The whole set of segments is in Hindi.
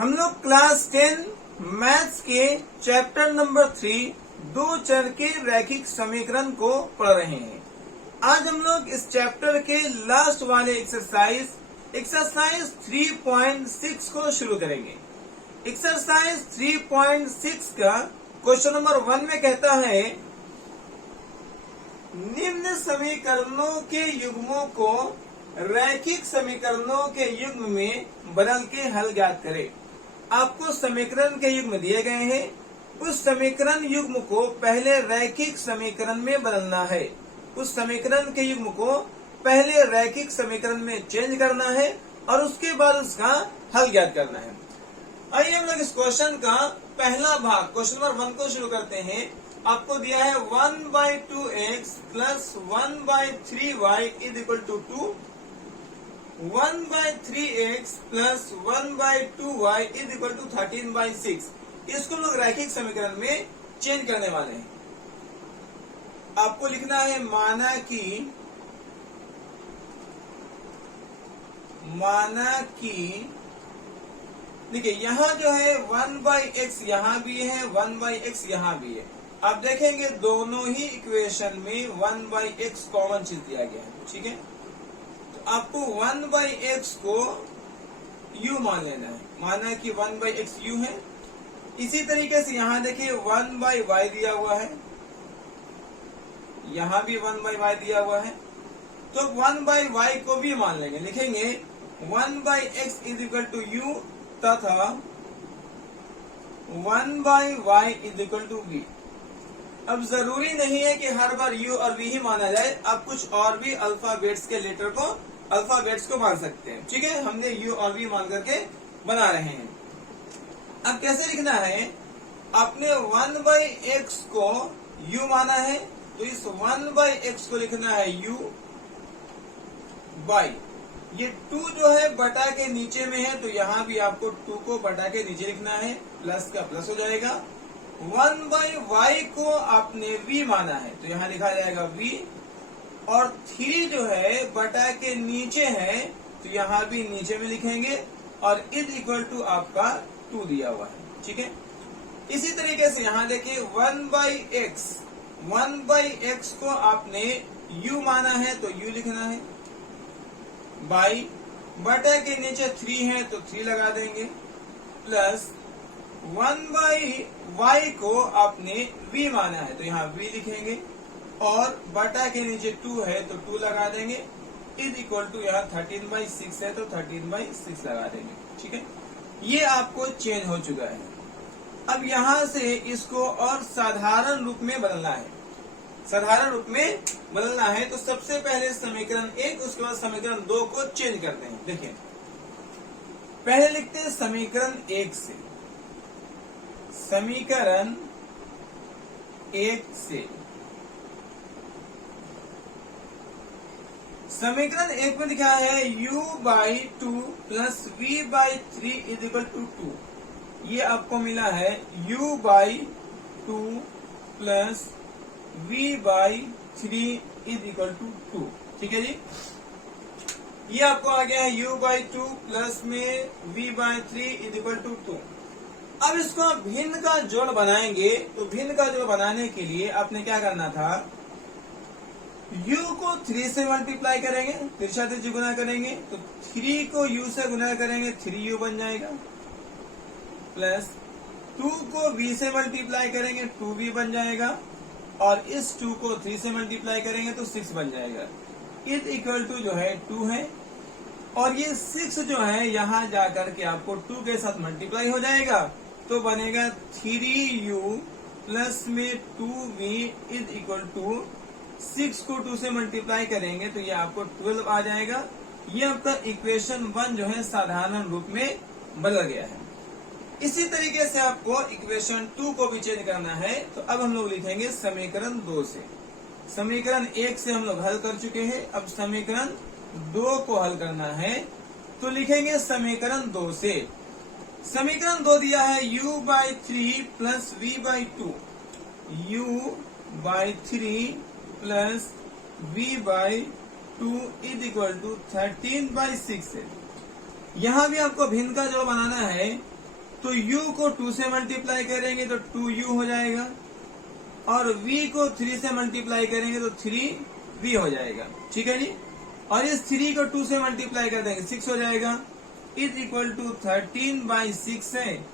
हम लोग क्लास 10 मैथ्स के चैप्टर नंबर 3 दो चर के रैखिक समीकरण को पढ़ रहे हैं। आज हम लोग इस चैप्टर के लास्ट वाले एक्सरसाइज 3.6 को शुरू करेंगे। एक्सरसाइज 3.6 का क्वेश्चन नंबर 1 में कहता है, निम्न समीकरणों के युग्मों को रैखिक समीकरणों के युग्म में बदल के हल ज्ञात करें। आपको समीकरण के युग्म दिए गए हैं, उस समीकरण युग्म को पहले रैखिक समीकरण में बदलना है। उस समीकरण के युग्म को पहले रैखिक समीकरण में चेंज करना है और उसके बाद उसका हल ज्ञात करना है। आइए हम लोग इस क्वेश्चन का पहला भाग क्वेश्चन नंबर 1 को शुरू करते हैं। आपको दिया है 1/2x plus 1/3y is equal to 2, 1/3x plus 1/2y is equal to 13/6। इसको लोग रैखिक समीकरण में चेंज करने वाले हैं। आपको लिखना है माना कि देखिए यहाँ जो है 1/x यहाँ भी है, 1/x यहाँ भी है। आप देखेंगे दोनों ही इक्वेशन में 1/x कॉमन चीज दिया गया है, ठीक है। तो आपको 1/x को u मान लेना है, माना कि 1/x u है। इसी तरीके से यहाँ देखिए 1/y दिया हुआ है, यहाँ भी 1/y दिया हुआ है, तो 1/y को भी मान लेंगे। लिखेंगे 1/x is equal to u तथा 1/y is equal to v। अब जरूरी नहीं है कि हर बार u और v ही माना जाए, आप कुछ और भी अल्फाबेट्स के लेटर को अल्फाबेट्स को मान सकते हैं, ठीक है। हमने u और v मान करके बना रहे हैं। अब कैसे लिखना है, आपने 1/x को u माना है, तो इस 1/x को लिखना है u बाई, ये 2 जो है बटा के नीचे में है, तो यहाँ भी आपको 2 को बटा के नीचे लिखना है, प्लस का प्लस हो जाएगा। 1/y को आपने v माना है, तो यहाँ लिखा जाएगा v, और 3 जो है बटा के नीचे है, तो यहाँ भी नीचे में लिखेंगे, और इज इक्वल टू आपका 2 दिया हुआ है, ठीक है। इसी तरीके से यहाँ देखिए 1/x को आपने u माना है, तो u लिखना है, बाई बटा के नीचे 3 है तो 3 लगा देंगे, प्लस 1/y को आपने v माना है, तो यहाँ v लिखेंगे, और बटा के नीचे 2 है तो 2 लगा देंगे, इज इक्वल टू यहाँ 13/6 है तो 13/6 लगा देंगे, ठीक है। ये आपको चेंज हो चुका है। अब यहाँ से इसको और साधारण रूप में बदलना है। साधारण रूप में बदलना है तो सबसे पहले समीकरण 1, उसके बाद समीकरण 2 को चेंज करते हैं। देखिए पहले लिखते हैं समीकरण 1 से, समीकरण 1 से समीकरण 1 में लिखा है u/2 plus v/3 is equal to 2। ये आपको मिला है u/2 plus v/3 is equal to 2, ठीक है जी। ये आपको आ गया है u/2 प्लस में v/3 इज इक्वल टू 2। अब इसको आप भिन्न का जोड़ बनाएंगे, तो भिन्न का जोड़ बनाने के लिए आपने क्या करना था, u को 3 से मल्टीप्लाई करेंगे, तिरछा तिरछी गुना करेंगे, तो 3 को u से गुना करेंगे, 3u बन जाएगा, प्लस 2 को v से मल्टीप्लाई करेंगे, 2v बन जाएगा, और इस 2 को 3 से मल्टीप्लाई करेंगे तो 6 बन जाएगा, इज इक्वल टू जो है 2 है, और ये 6 जो है यहाँ जाकर के आपको 2 के साथ मल्टीप्लाई हो जाएगा, तो बनेगा 3u प्लस में 2v इज इक्वल टू 6 को 2 से मल्टीप्लाई करेंगे तो ये आपको 12 आ जाएगा। ये आपका इक्वेशन 1 जो है साधारण रूप में बदल गया है। इसी तरीके से आपको इक्वेशन 2 को भी चेंज करना है, तो अब हम लोग लिखेंगे समीकरण 2 से। समीकरण 1 से हम लोग हल कर चुके हैं, अब समीकरण 2 को हल करना है, तो लिखेंगे समीकरण 2 से। समीकरण 2 दिया है u/3 plus v/2, u/3 plus v/2 is equal to 13/6 है। यहाँ भी आपको भिन्न का जोड़ बनाना है, तो u को 2 से मल्टीप्लाई करेंगे तो 2u हो जाएगा, और v को 3 से मल्टीप्लाई करेंगे तो 3v हो जाएगा। ठीक है जी। और इस 3 को 2 से मल्टीप्लाई कर देंगे 6 हो जाएगा, इज इक्वल टू 13/6 है।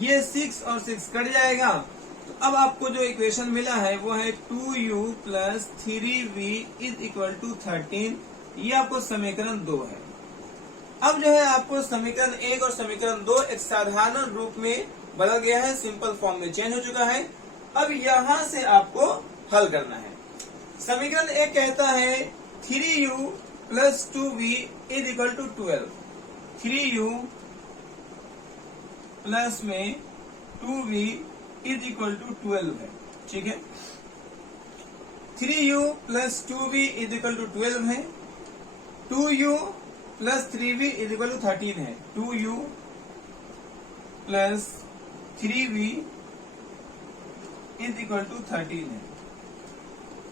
ये 6 और 6 कट जाएगा। तो अब आपको जो इक्वेशन मिला है वो है 2u plus 3v is equal to 13। ये आपको समीकरण 2 है। अब जो है आपको समीकरण 1 और समीकरण 2 एक साधारण रूप में बदल गया है, सिंपल फॉर्म में चेंज हो चुका है। अब यहां से आपको हल करना है। समीकरण 1 कहता है 3u plus 2v is equal to 12। 3u plus में 2v इज इक्वल टू 12 है। ठीक है, 3u plus 2v is equal to 12 है। 2u plus 3v is equal to 13 है। 2u plus 3v is equal to 13 है।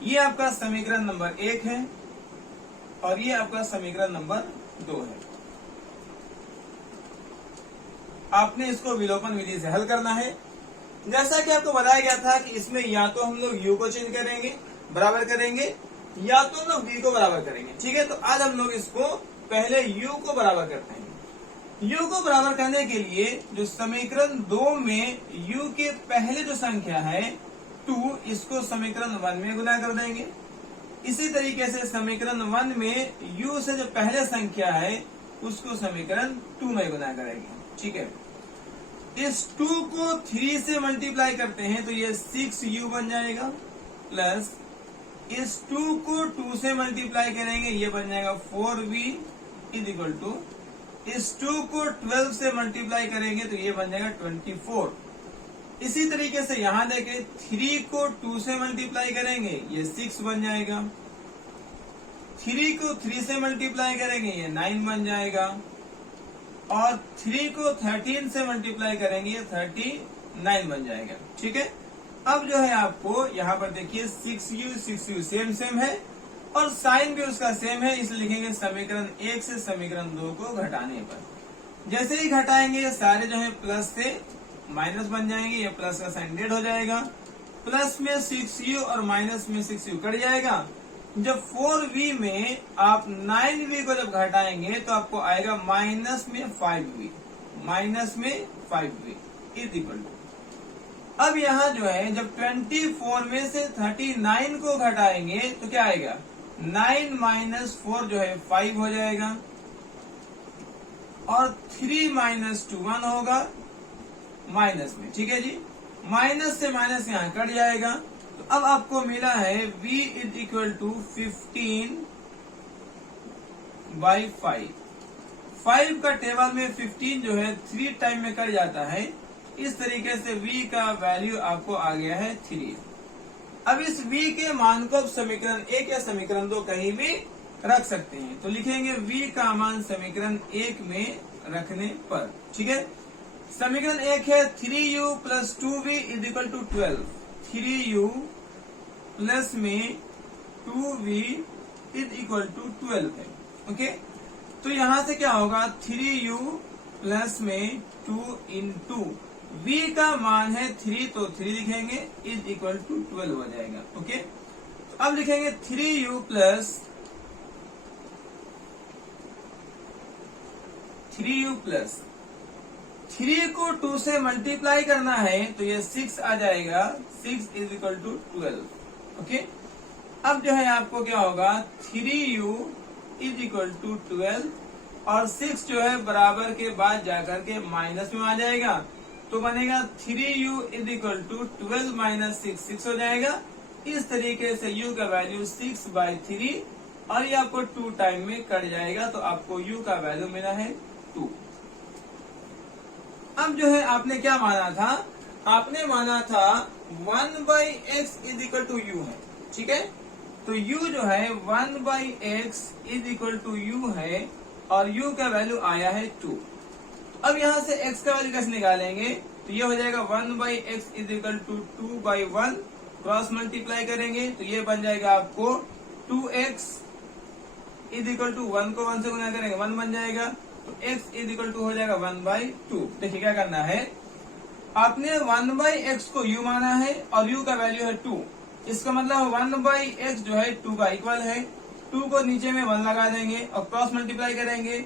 ये आपका समीकरण नंबर 1 है और ये आपका समीकरण नंबर 2 है। आपने इसको विलोपन विधि से हल करना है। जैसा कि आपको बताया गया था कि इसमें या तो हम लोग u को चेंज करेंगे, बराबर करेंगे, या तो हम लोग v को बराबर करेंगे। ठीक है, तो आज हम लोग इसको पहले u को बराबर करते हैं। u को बराबर करने के लिए जो समीकरण 2 में u के पहले जो संख्या है 2, इसको समीकरण 1 में गुना कर देंगे। इसी तरीके से समीकरण 1 में u से जो पहले संख्या है उसको समीकरण 2 में गुना करेंगे। ठीक है, इस 2 को 3 से मल्टीप्लाई करते हैं तो ये 6u बन जाएगा, प्लस इस 2 को 2 से मल्टीप्लाई करेंगे ये बन जाएगा 4v इज इक्वल टू, इस 2 को 12 से मल्टीप्लाई करेंगे तो ये बन जाएगा 24। इसी तरीके से यहाँ देखें 3 को 2 से मल्टीप्लाई करेंगे ये 6 बन जाएगा, 3 को 3 से मल्टीप्लाई करेंगे ये 9 बन जाएगा, और 3 को 13 से मल्टीप्लाई करेंगे ये 39 बन जाएगा। ठीक है, अब जो है आपको यहाँ पर देखिए 6u सेम है और साइन भी उसका सेम है, इसलिए लिखेंगे समीकरण 1 से समीकरण 2 को घटाने पर। जैसे ही घटाएंगे ये सारे जो है प्लस से माइनस बन जाएंगे, ये प्लस का साइन डेड हो जाएगा, प्लस में 6u और माइनस में 6u कट जाएगा। जब 4v में आप 9v को जब घटाएंगे तो आपको आएगा माइनस में 5v, माइनस में 5v इज इक्वल टू। अब यहाँ जो है जब 24 में से 39 को घटाएंगे तो क्या आएगा, 9 माइनस 4 जो है 5 हो जाएगा, और 3 माइनस 2 1 होगा माइनस में। ठीक है जी, माइनस से माइनस यहाँ कट जाएगा। तो अब आपको मिला है v इज इक्वल टू 15/5। 5 का टेबल में 15 जो है 3 टाइम में कट जाता है। इस तरीके से v का वैल्यू आपको आ गया है 3। अब इस v के मान को समीकरण 1 या समीकरण 2 कहीं भी रख सकते हैं। तो लिखेंगे v का मान समीकरण 1 में रखने पर। ठीक है, समीकरण 1 है 3u plus 2v is equal to 12। 3u plus में 2v इज इक्वल टू 12 है। ओके, तो यहां से क्या होगा 3u प्लस में 2 इंटू v का मान है 3 तो 3 लिखेंगे इज इक्वल टू 12 हो जाएगा। ओके, तो अब लिखेंगे 3u प्लस 3 को 2 से मल्टीप्लाई करना है तो ये 6 आ जाएगा, 6 इज इक्वल टू 12। ओके, अब जो है आपको क्या होगा 3u इज इक्वल टू 12 और 6 जो है बराबर के बाद जाकर के माइनस में आ जाएगा तो बनेगा 3u is equal to 12 minus 6, 6 हो जाएगा। इस तरीके से u का वैल्यू 6/3 और ये आपको 2 टाइम में कट जाएगा तो आपको u का वैल्यू मिला है 2। अब जो है आपने क्या माना था, आपने माना था 1/x is equal to u है। ठीक है, तो u जो है 1/x is equal to u है और u का वैल्यू आया है 2। अब यहाँ से x का वैल्यू कैसे निकालेंगे, तो ये हो जाएगा 1/x is equal to 2/1, cross multiply करेंगे तो ये बन जाएगा आपको 2x इज इक्वल टू 1 को 1 से गुना करेंगे 1 बन जाएगा, तो x इज इक्वल टू हो जाएगा 1/2। देखिए क्या करना है, आपने 1/x को u माना है और u का वैल्यू है 2। इसका मतलब 1/x जो है 2 का इक्वल है। 2 को नीचे में 1 लगा देंगे और क्रॉस मल्टीप्लाई करेंगे।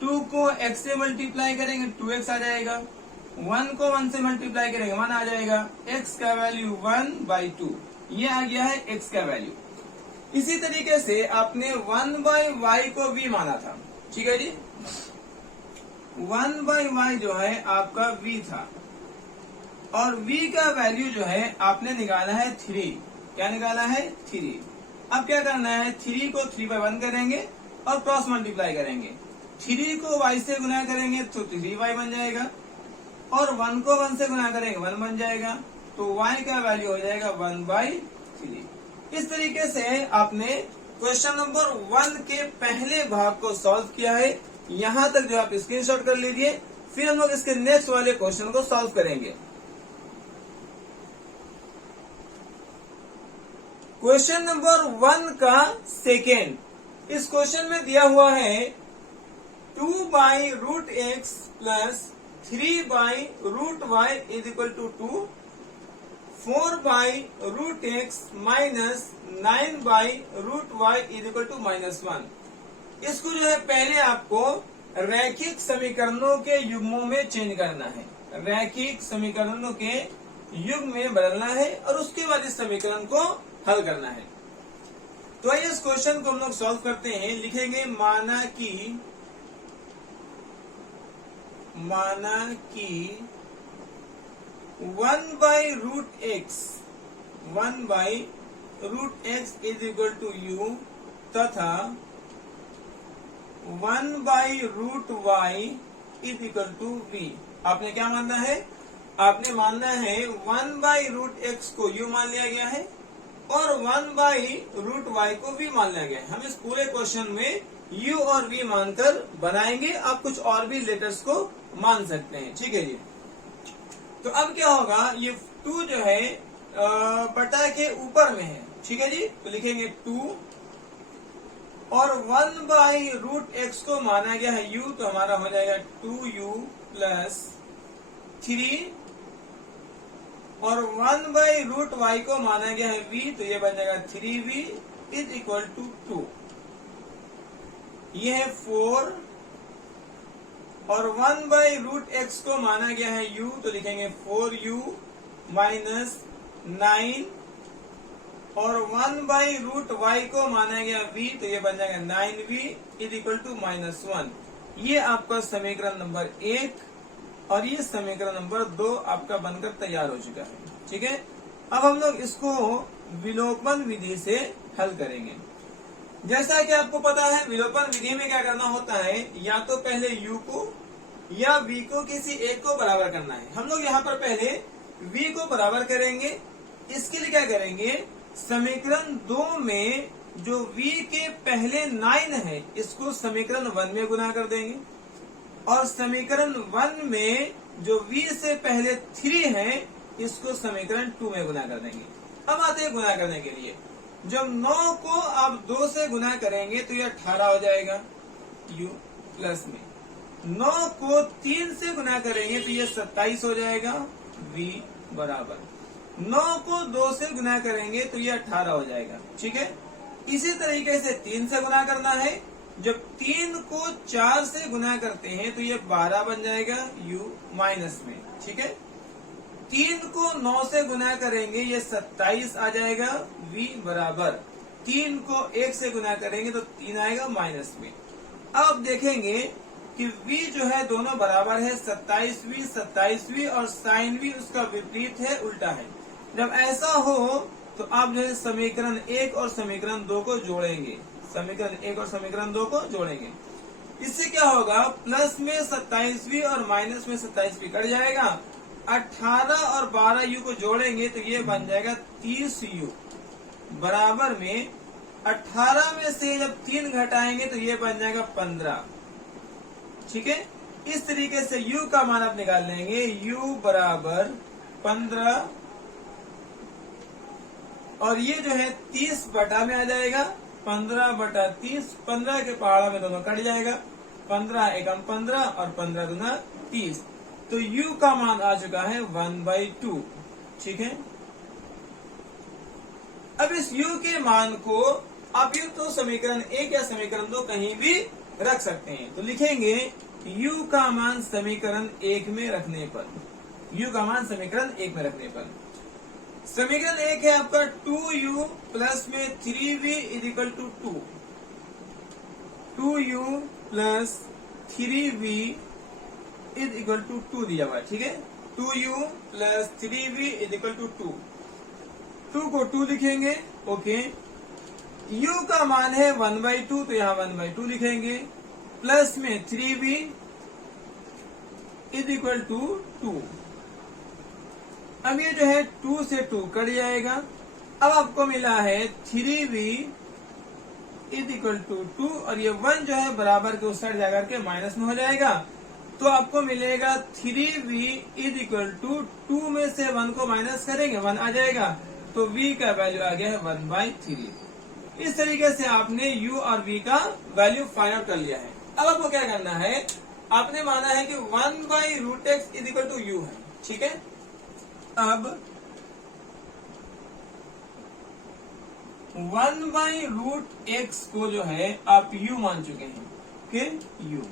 2 को x से मल्टीप्लाई करेंगे 2x आ जाएगा। 1 को 1 से मल्टीप्लाई करेंगे 1 आ जाएगा। x का वैल्यू 1/2, ये आ गया है x का वैल्यू। इसी तरीके से आपने 1/y को v माना था, ठीक है जी। 1/y जो है आपका v था और v का वैल्यू जो है आपने निकाला है 3। क्या निकाला है? 3। अब क्या करना है, 3 को 3/1 करेंगे और क्रॉस मल्टीप्लाई करेंगे। 3 को y से गुना करेंगे तो 3y बन जाएगा और 1 को 1 से गुना करेंगे 1 बन जाएगा, तो y का वैल्यू हो जाएगा 1/3। इस तरीके से आपने क्वेश्चन नंबर 1 के पहले भाग को सॉल्व किया है। यहाँ तक जो आप स्क्रीनशॉट कर लीजिए, फिर हम लोग इसके नेक्स्ट वाले क्वेश्चन को सॉल्व करेंगे। क्वेश्चन नंबर 1 का सेकेंड, इस क्वेश्चन में दिया हुआ है 2/√x plus 3/√y is equal to 2, 4/√x minus 9/√y is equal to -1। इसको जो है पहले आपको रैखिक समीकरणों के युग्मों में चेंज करना है, रैखिक समीकरणों के युग्म में बदलना है और उसके बाद इस समीकरण को हल करना है। तो आइए इस क्वेश्चन को हम लोग सॉल्व करते हैं। लिखेंगे माना कि 1/√x is equal to u तथा 1/√y is equal to v। आपने क्या मानना है? आपने मानना है 1/√x को u मान लिया गया है और 1/√y को v मान लिया गया है। हम इस पूरे क्वेश्चन में u और v मानकर बनाएंगे। आप कुछ और भी लेटर्स को मान सकते हैं, ठीक है जी। तो अब क्या होगा, ये 2 जो है बटा के ऊपर में है, ठीक है जी। तो लिखेंगे 2 और 1/√x को माना गया है u, तो हमारा हो जाएगा 2u प्लस 3 और 1/√y को माना गया है v, तो ये बन जाएगा 3v इज इक्वल टू 2। ये है 4 और 1/√x को माना गया है u, तो लिखेंगे 4u माइनस 9 और 1/√y को माना गया v, तो ये बन जाएगा 9v इज इक्वल टू -1। ये आपका समीकरण नंबर 1 और ये समीकरण नंबर 2 आपका बनकर तैयार हो चुका है, ठीक है। अब हम लोग इसको विलोपन विधि से हल करेंगे। जैसा कि आपको पता है विलोपन विधि में क्या करना होता है, या तो पहले u को या v को किसी एक को बराबर करना है। हम लोग यहाँ पर पहले v को बराबर करेंगे। इसके लिए क्या करेंगे, समीकरण 2 में जो v के पहले 9 है इसको समीकरण 1 में गुना कर देंगे और समीकरण 1 में जो v से पहले 3 है इसको समीकरण 2 में गुना कर देंगे। अब आते हैं गुना करने के लिए। जब 9 को आप 2 से गुना करेंगे तो ये 18 हो जाएगा u प्लस में। 9 को 3 से गुना करेंगे तो ये 27 हो जाएगा v बराबर। 9 को 2 से गुना करेंगे तो ये 18 हो जाएगा, ठीक है। इसी तरीके से 3 से गुना करना है। जब 3 को 4 से गुना करते हैं तो ये 12 बन जाएगा u माइनस में, ठीक है। 3 को 9 से गुना करेंगे ये 27 आ जाएगा v बराबर। 3 को 1 से गुना करेंगे तो 3 आएगा माइनस में। अब देखेंगे कि v जो है दोनों बराबर है, 27v और sin v उसका विपरीत है, उल्टा है। जब ऐसा हो तो आप जो है समीकरण 1 और समीकरण 2 को जोड़ेंगे, समीकरण 1 और समीकरण 2 को जोड़ेंगे। इससे क्या होगा, प्लस में 27v और माइनस में 27v कट जाएगा। 18 और 12u को जोड़ेंगे तो ये बन जाएगा 30u बराबर में 18 में से जब 3 घटाएंगे तो ये बन जाएगा 15, ठीक है। इस तरीके से u का मान आप निकाल लेंगे, u बराबर 15 और ये जो है 30 बटा में आ जाएगा, 15 बटा 30। 15 के पहाड़ा में दोनों कट जाएगा, 15 एकम 15 और 15 दूना 30। तो u का मान आ चुका है 1/2। ठीक है, अब इस u के मान को आप ये तो समीकरण 1 या समीकरण 2 कहीं भी रख सकते हैं। तो लिखेंगे u का मान समीकरण 1 में रखने पर, u का मान समीकरण 1 में रखने पर, समीकरण 1 है आपका 2u प्लस में 3v equal to 2, 2u plus 3v is equal to 2 दिया हुआ है। ठीक है, 2u plus 3v is equal to 2, 2 को 2 लिखेंगे। ओके, u का मान है 1/2, तो यहाँ 1/2 लिखेंगे, प्लस में 3v इज इक्वल टू 2। अब ये जो है 2 से 2 कट जाएगा। अब आपको मिला है 3v इज इक्वल टू 2, और ये 1 जो है बराबर के उस साइड जाकर के माइनस में हो जाएगा, तो आपको मिलेगा 3v इज इक्वल टू 2 में से 1 को माइनस करेंगे 1 आ जाएगा, तो v का वैल्यू आ गया है 1/3। इस तरीके से आपने u और v का वैल्यू फाइंड आउट कर लिया है। अब आपको क्या करना है, आपने माना है कि 1/√x is equal to u है। ठीक है, अब 1/√x को जो है आप u मान चुके हैं। ओके, u,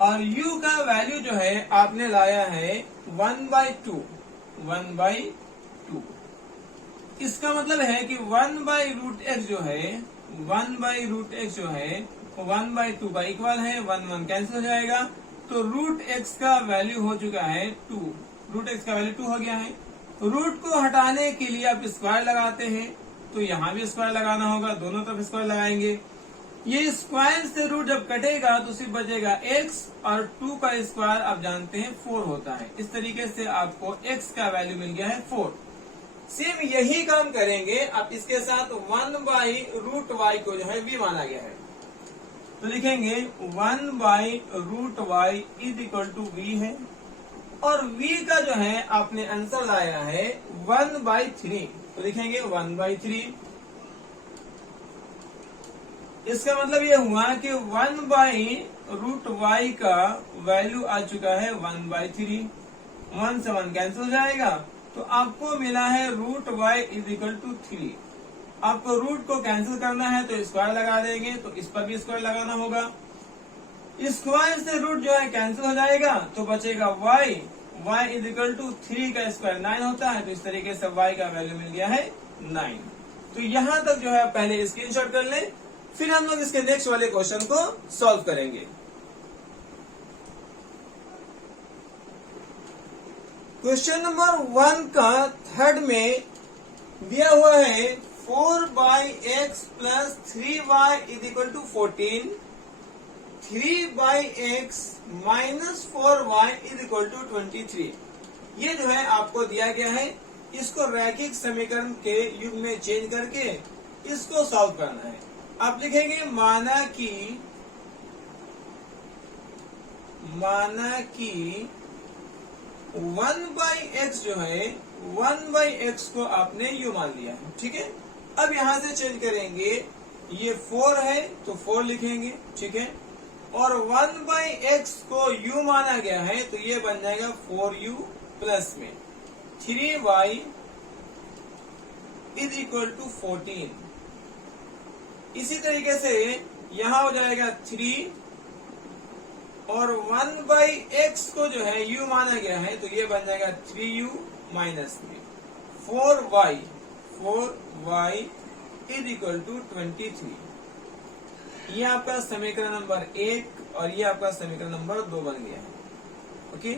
और u का वैल्यू जो है आपने लाया है 1/2, 1/2। इसका मतलब है कि 1/√x जो है 1/√x जो है 1/2 का इक्वल है, 1 कैंसिल हो जाएगा, तो √x का वैल्यू हो चुका है 2, √x का वैल्यू 2 हो गया है। रूट को हटाने के लिए आप स्क्वायर लगाते हैं, तो यहाँ भी स्क्वायर लगाना होगा, दोनों तरफ स्क्वायर लगाएंगे। ये स्क्वायर से रूट जब कटेगा तो सिर्फ बचेगा x, और 2 का स्क्वायर आप जानते हैं 4 होता है। इस तरीके से आपको x का वैल्यू मिल गया है 4। सेम यही काम करेंगे आप इसके साथ 1/√y को जो है v माना गया है, तो लिखेंगे 1/√y is equal to v है, और v का जो है आपने आंसर लाया है 1/3, तो लिखेंगे 1/3। इसका मतलब ये हुआ कि 1/√y का वैल्यू आ चुका है 1/3, 1 से 1 कैंसिल हो जाएगा, तो आपको मिला है √y इज इक्वल टू 3। आपको रूट को कैंसिल करना है तो स्क्वायर लगा देंगे, तो इस पर भी स्क्वायर लगाना होगा। स्क्वायर से रूट जो है कैंसिल हो जाएगा, तो बचेगा y इज इक्वल टू 3 का स्क्वायर 9 होता है, तो इस तरीके से y का वैल्यू मिल गया है 9। तो यहाँ तक जो है पहले स्क्रीनशॉट कर लें, फिर हम लोग इसके नेक्स्ट वाले क्वेश्चन को सॉल्व करेंगे। क्वेश्चन नंबर 1 का थर्ड में दिया हुआ है 4/x plus 3y is equal to 14, 3/x minus 4y is equal to 23। ये जो है आपको दिया गया है, इसको रैखिक समीकरण के युग में चेंज करके इसको सॉल्व करना है। आप लिखेंगे माना कि 1/x जो है 1/x को आपने u मान लिया है। ठीक है, अब यहां से चेंज करेंगे, ये 4 है तो 4 लिखेंगे। ठीक है, और 1/x को u माना गया है, तो ये बन जाएगा 4u प्लस में 3y इज इक्वल टू 14। इसी तरीके से यहां हो जाएगा 3, और 1/x को जो है u माना गया है, तो ये बन जाएगा 3u माइनस में 4y इज इक्वल टू 23। ये आपका समीकरण नंबर 1 और ये आपका समीकरण नंबर 2 बन गया है। ओके,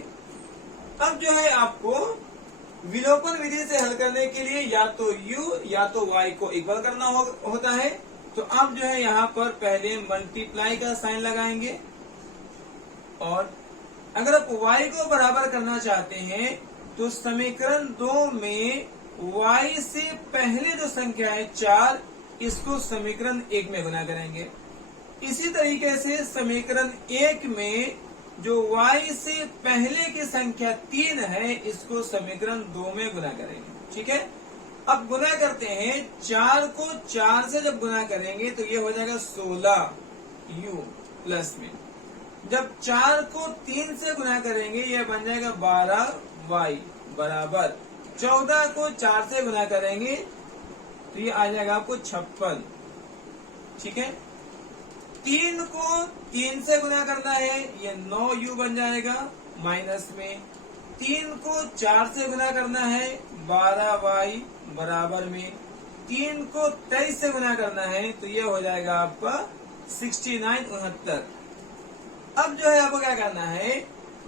अब जो है आपको विलोपन विधि से हल करने के लिए या तो u या तो y को इक्वल करना होता है, तो आप जो है यहाँ पर पहले मल्टीप्लाई का साइन लगाएंगे, और अगर आप y को बराबर करना चाहते हैं तो समीकरण 2 में y से पहले जो संख्या है 4, इसको समीकरण 1 में गुना करेंगे। इसी तरीके से समीकरण 1 में जो y से पहले की संख्या 3 है, इसको समीकरण 2 में गुना करेंगे। ठीक है, अब गुना करते हैं, 4 को 4 से जब गुना करेंगे तो ये हो जाएगा 16u प्लस में जब 4 को 3 से गुना करेंगे यह बन जाएगा 12y बराबर 14 को 4 से गुना करेंगे तो ये आ जाएगा आपको 56। ठीक है, 3 को 3 से गुना करना है, ये 9u बन जाएगा माइनस में। 3 को 4 से गुना करना है 12y बराबर में। 3 को 23 से गुना करना है तो ये हो जाएगा आपका 69। अब जो है आपको क्या करना है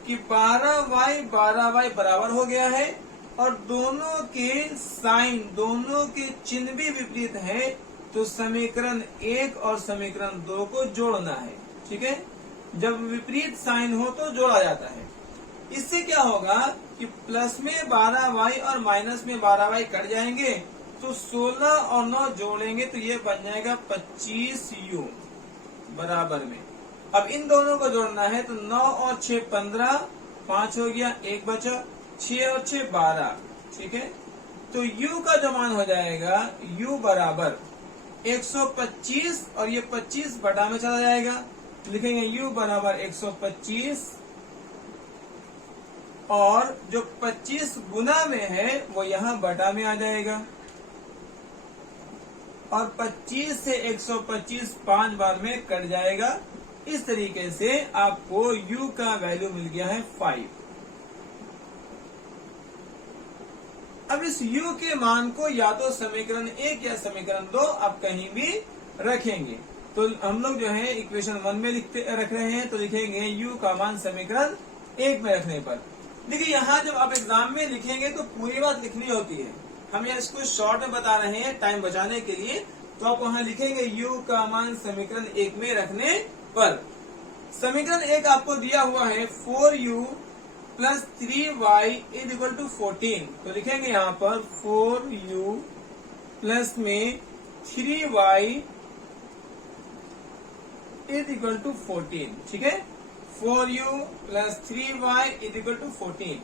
कि 12y बराबर हो गया है और दोनों के साइन, दोनों के चिन्ह भी विपरीत है, तो समीकरण 1 और समीकरण 2 को जोड़ना है। ठीक है, जब विपरीत साइन हो तो जोड़ा जाता है। इससे क्या होगा कि प्लस में 12y और माइनस में 12y कट जाएंगे, तो 16 और 9 जोड़ेंगे तो ये बन जाएगा 25u बराबर में। अब इन दोनों को जोड़ना है तो 9 और 6 15, 5 हो गया, 1 बचा, 6 और 6 12। ठीक है, तो u का जो मान हो जाएगा u बराबर 125 और ये 25 बटा में चला जाएगा, लिखेंगे u बराबर 125 और जो 25 गुना में है वो यहाँ बटा में आ जाएगा और 25 से 125 5 बार में कट जाएगा। इस तरीके से आपको u का वैल्यू मिल गया है 5। अब इस u के मान को या तो समीकरण 1 या समीकरण 2 आप कहीं भी रखेंगे। तो हम लोग जो है इक्वेशन 1 में रख रहे हैं तो लिखेंगे u का मान समीकरण 1 में रखने पर। देखिए यहाँ जब आप एग्जाम में लिखेंगे तो पूरी बात लिखनी होती है, हम यहाँ इसको शॉर्ट में बता रहे हैं टाइम बचाने के लिए। तो आप वहाँ लिखेंगे u का मान समीकरण 1 में रखने पर। समीकरण 1 आपको दिया हुआ है 4u plus 3y is equal to 14। तो लिखेंगे यहाँ पर 4u प्लस में 3y इज इक्वल टू 14। ठीक है, 4u plus 3y is equal to 14।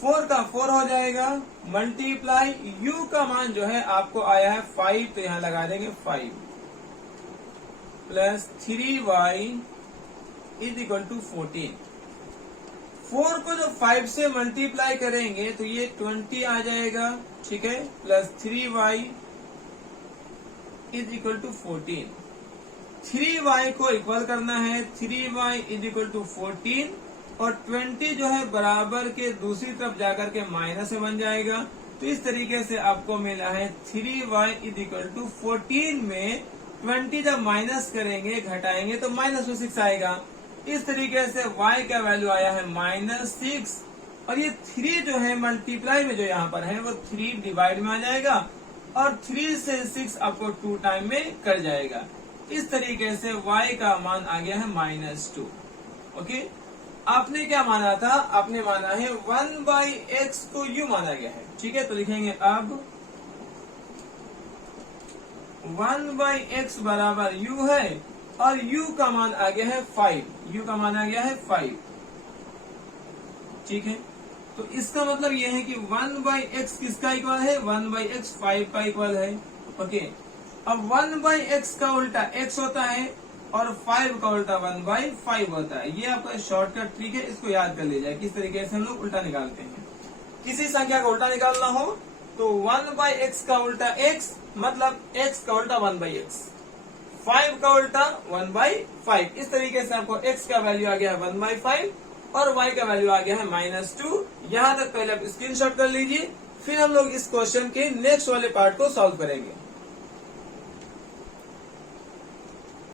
4 का 4 हो जाएगा, मल्टीप्लाई u का मान जो है आपको आया है 5, तो यहाँ लगा देंगे 5 plus 3y is equal to 14। 4 को जो 5 से मल्टीप्लाई करेंगे तो ये 20 आ जाएगा। ठीक है, plus 3y is equal to 14। 3y को इक्वल करना है, 3y इज इक्वल टू 14 और 20 जो है बराबर के दूसरी तरफ जाकर के माइनस में बन जाएगा। तो इस तरीके से आपको मिला है 3y इज इक्वल टू 14 में 20 जब माइनस करेंगे घटाएंगे तो -6 आएगा। इस तरीके से y का वैल्यू आया है -6 और ये 3 जो है मल्टीप्लाई में जो यहाँ पर है वो 3 डिवाइड में आ जाएगा और 3 से 6 आपको 2 टाइम में कर जाएगा। इस तरीके से y का मान आ गया है -2। ओके, आपने क्या माना था? आपने माना है 1/x को u माना गया है। ठीक है, तो लिखेंगे अब 1/x बराबर u है और u का मान आ गया है 5। u का मान आ गया है 5। ठीक है, तो इसका मतलब यह है कि 1/x किसका इक्वल है? 1/x 5 का इक्वल है। ओके, अब 1/x का उल्टा x होता है और 5 का उल्टा 1/5 होता है। ये आपका शॉर्टकट ट्रिक है, इसको याद कर लीजिए किस तरीके से हम लोग उल्टा निकालते हैं। किसी संख्या का उल्टा निकालना हो तो 1/x का उल्टा x मतलब x का उल्टा 1/x, 5 का उल्टा 1/5। इस तरीके से आपको x का वैल्यू आ गया है 1/5 और y का वैल्यू आ गया है -2। यहाँ तक पहले आप स्क्रीनशॉट कर लीजिए, फिर हम लोग इस क्वेश्चन के नेक्स्ट वाले पार्ट को सॉल्व करेंगे।